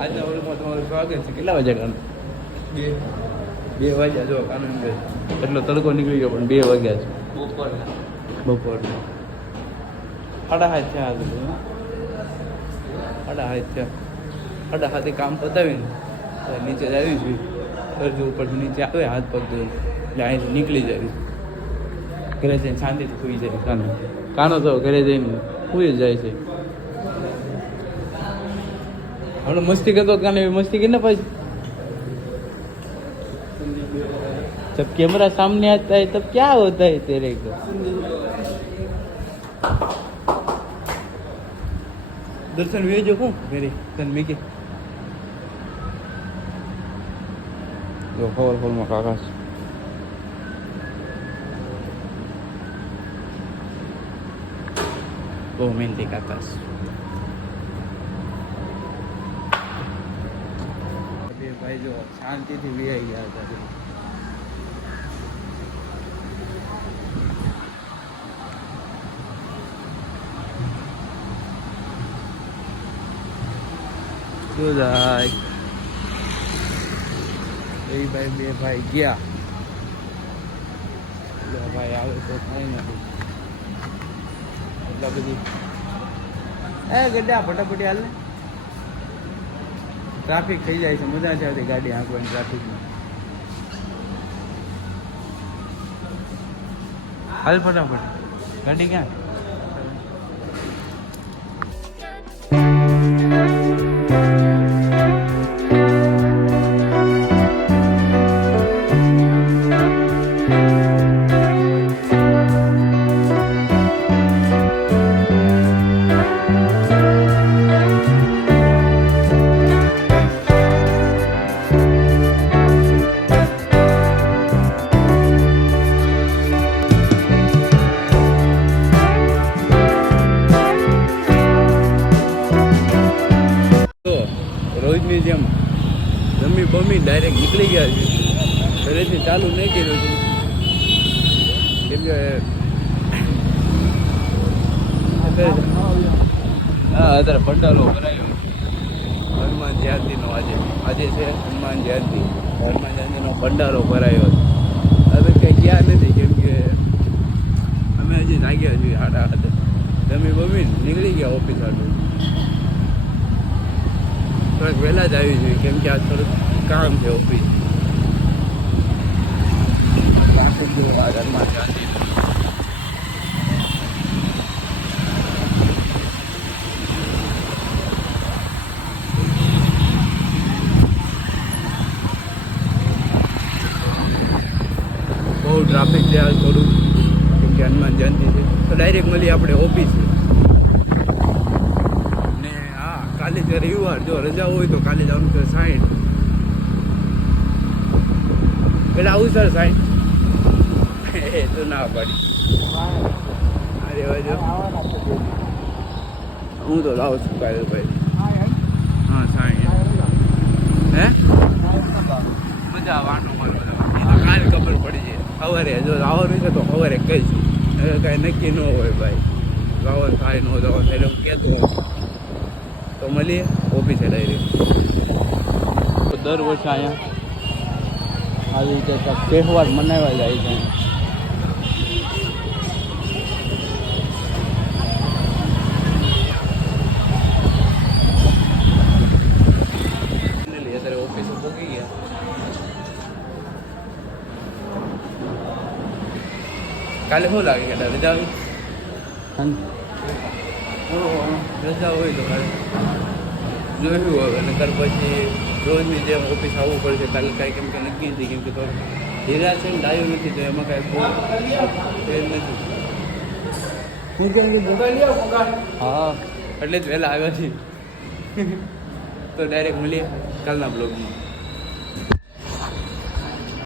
આજના વર્ગમાં તમારું સ્વાગત છે. કેટલા વાગ્યા કાનું? 2 વાગ્યા. જો કાનું એટલો તડકો નીકળી ગયો પણ 2 વાગ્યા છે બપોરના 7:30 થયા. સાડા હાથે કામ પતાવીને નીચે જ આવી છું. ઘર ઉપરથી નીચે આવે હાથ પગ ધોઈને એટલે અહીંથી નીકળી જાય. ઘરે જઈને શાંતિથી સૂઈ જાય. કાનો તો ઘરે જઈને સૂઈ જ જાય છે. હમણાં મસ્તી કરતો કાને એવી મસ્તી કરીને પછી जब कैमरा सामने आता है तब क्या होता है तेरे को? दर्शन वे जो हूँ मेरे तन्मी के जो हॉल में कागज वो मेहंदी का कागज भाई जो शांति थी भी आई गया था. જાય એ ભાઈ બે ભાઈ ગયા એટલે ભાઈ આવે તો થાય નથી એટલા બધી ગड्ढा ફટાફટી હાલ ને ટ્રાફિક થઈ જાય છે. મજા છે આવતી ગાડી આંકવાની ટ્રાફિકમાં. હાલ ફટાફટ ગાડી ક્યાં? રોજની જેમ જમી બમી ડાયરેક્ટ નીકળી ગયા છે. ઘરેથી ચાલુ નહીં કર્યું હતું કેમ કે હા અત્યારે ભંડારો કરાયો હનુમાન જયંતિનો. આજે છે હનુમાન જયંતિ. હનુમાન જયંતિનો ભંડારો કરાયો. હવે કંઈ ગયા નથી કેમ કે અમે હજી જાગ્યા છીએ 8:30. જમી બમી નીકળી ગયા ઓફિસ વાળું. થોડાક વહેલા જ આવી જોઈએ કેમ કે આ થોડુંક કામ છે ઓફિસ. બહુ ટ્રાફિક છે આજ થોડુંક કેમ કે હનુમાન જયંતિ છે તો ડાયરેક્ટ મળીએ આપણે ઓફિસ. કાલે છે રવિવાર. જો રજા હોય તો કાલે જવાનું છે 60. પેલા આવું સર 60 તો ના પાડી. અરે વાજો હું તો લાવું છું કાલે ભાઈ. હા 60 હે મજા આવવાનું મળે. કાલે ખબર પડી જાય સવારે. જો આવવાનું છે તો સવારે કહીશ. કાંઈ નક્કી ન હોય ભાઈ. જવાનું થાય ન જવાનું થાય એટલે કહેતું તો મળીએ ઓફિસે ડાયરેક્ટ. દર વર્ષે અહીંયા આવી રીતે તહેવાર મનાવવા જાય છે. અત્યારે ઓફિસે પહોંચી ગયા. કાલે શું લાગે કે રજા આવી? રજા હોય તો કાલે જોયું હવે. અને ત્યાર પછી રોજની જેમ ઓફિસ આવવું પડશે. કાલે કાંઈ કેમ કે નક્કી નથી કેમ કે તો હીરા છે ને ડાયો નથી તો એમાં કાંઈ ફેર નથી. હા એટલે જ વહેલા આવ્યા છીએ. તો ડાયરેક્ટ મળીએ કાલના બ્લોગમાં.